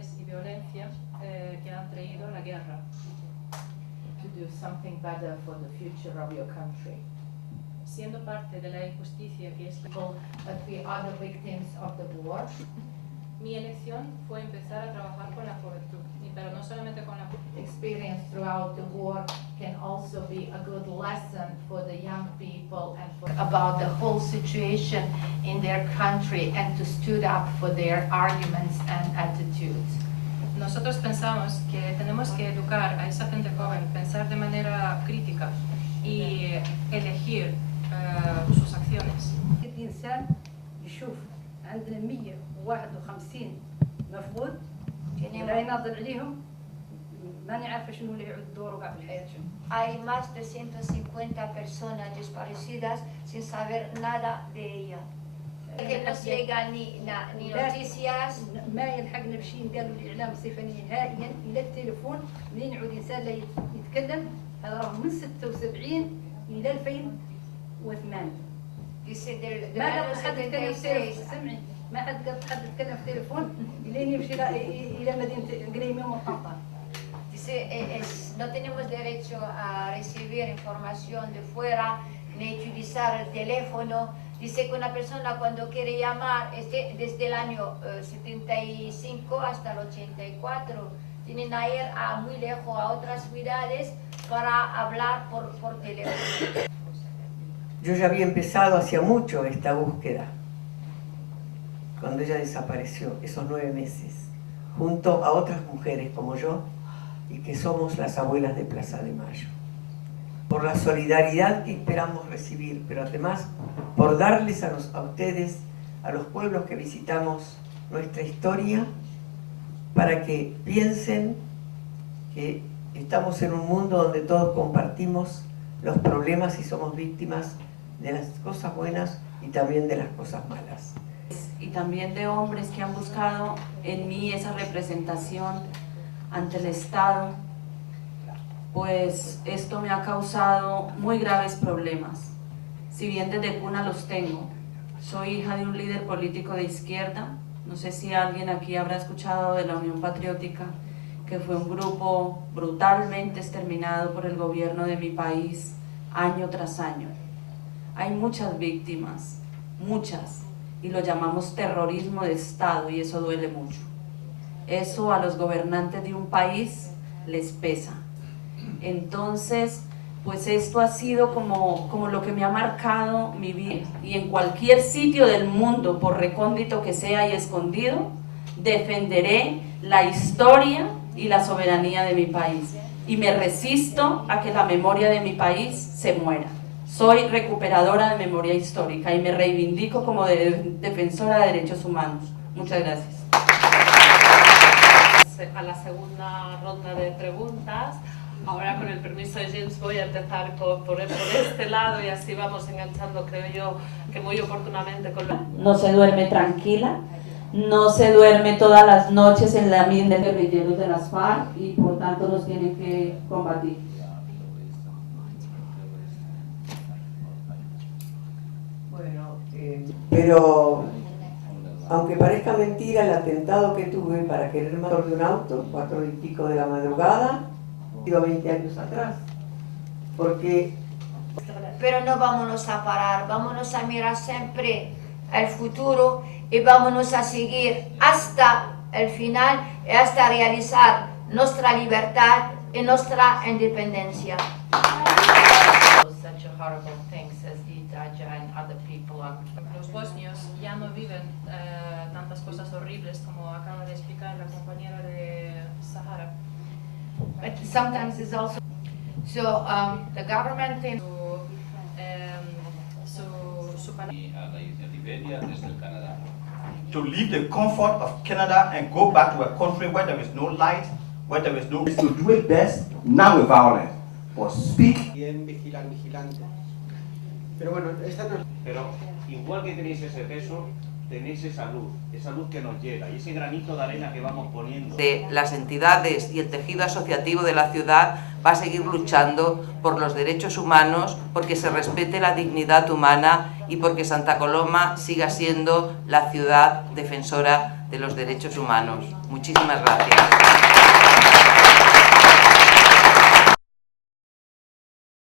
males y violencia que han traído la guerra. To do something better for the future of your country. Siendo parte de la injusticia que es But we are the victims of the war. mi elección fue empezar a trabajar con la juventud, pero no solamente con la juventud. Experience throughout the war can also be a good lesson for the young people and about the whole situation in their country and to stood up for their arguments and attitudes. Nosotros pensamos que tenemos que educar a esa gente joven, pensar de manera crítica y elegir sus acciones. الإنسان يشوف عندنا 151 مفقود ولا يناضل عليهم ماني عارفة شنو اللي يعود دوره قاع في الحياة شنو. Hay más de 150 personas desaparecidas sin saber nada de ella. Que no llega ni noticias. ما يلحقنا بشيء قالوا الإعلام صفني نهائيا إلى التليفون منين يعود إنسان لا يتكلم. هذا راه من 76 إلى 2008. ما حد يتكلم في التليفون. سمعي ما حد يتكلم في التليفون إلين يمشي إلى مدينة قريمة وطنطا. Dice, no tenemos derecho a recibir información de fuera ni utilizar el teléfono. Dice que una persona cuando quiere llamar desde el año 75 hasta el 84 tienen que ir muy lejos a otras ciudades para hablar por teléfono. Yo ya había empezado hacía mucho esta búsqueda, cuando ella desapareció, esos 9 meses, junto a otras mujeres como yo, y que somos las abuelas de Plaza de Mayo. Por la solidaridad que esperamos recibir, pero además por darles a ustedes, a los pueblos que visitamos, nuestra historia, para que piensen que estamos en un mundo donde todos compartimos los problemas y somos víctimas de las cosas buenas y también de las cosas malas. Y también de hombres que han buscado en mí esa representación ante el Estado, pues esto me ha causado muy graves problemas. Si bien desde cuna los tengo, soy hija de un líder político de izquierda, no sé si alguien aquí habrá escuchado de la Unión Patriótica, que fue un grupo brutalmente exterminado por el gobierno de mi país año tras año. Hay muchas víctimas, muchas, y lo llamamos terrorismo de Estado y eso duele mucho. Eso a los gobernantes de un país les pesa. Entonces, pues esto ha sido como lo que me ha marcado mi vida. Y en cualquier sitio del mundo, por recóndito que sea y escondido, defenderé la historia y la soberanía de mi país. Y me resisto a que la memoria de mi país se muera. Soy recuperadora de memoria histórica y me reivindico como defensora de derechos humanos. Muchas gracias. A la segunda ronda de preguntas. Ahora, con el permiso de James, voy a empezar por este lado y así vamos enganchando, creo yo, que muy oportunamente con No se duerme tranquila, no se duerme todas las noches en la mina de guerrilleros de las FARC y por tanto nos tienen que combatir. Bueno, pero aunque parezca mentira, el atentado que tuve para querer matar de un auto, 4 y pico de la madrugada, iba 20 años atrás, porque... Pero no vámonos a parar, vámonos a mirar siempre al futuro y vámonos a seguir hasta el final y hasta realizar nuestra libertad y nuestra independencia. Such horrible things as did Aja and other people. Los bosnios ya no viven tantas cosas horribles como acaba de explicar la compañera de Sahara. But sometimes it's also so the government in a la iniciativa desde el Canadá. To leave the comfort of Canada and go back to a country where there is no light, where there is no... To do it best, not with violence, but speak. Bien vigilante. Pero bueno, esta no... Pero igual que tenéis ese peso, tenéis esa luz que nos llega y ese granito de arena que vamos poniendo. Las entidades y el tejido asociativo de la ciudad va a seguir luchando por los derechos humanos, porque se respete la dignidad humana y porque Santa Coloma siga siendo la ciudad defensora de los derechos humanos. Muchísimas gracias.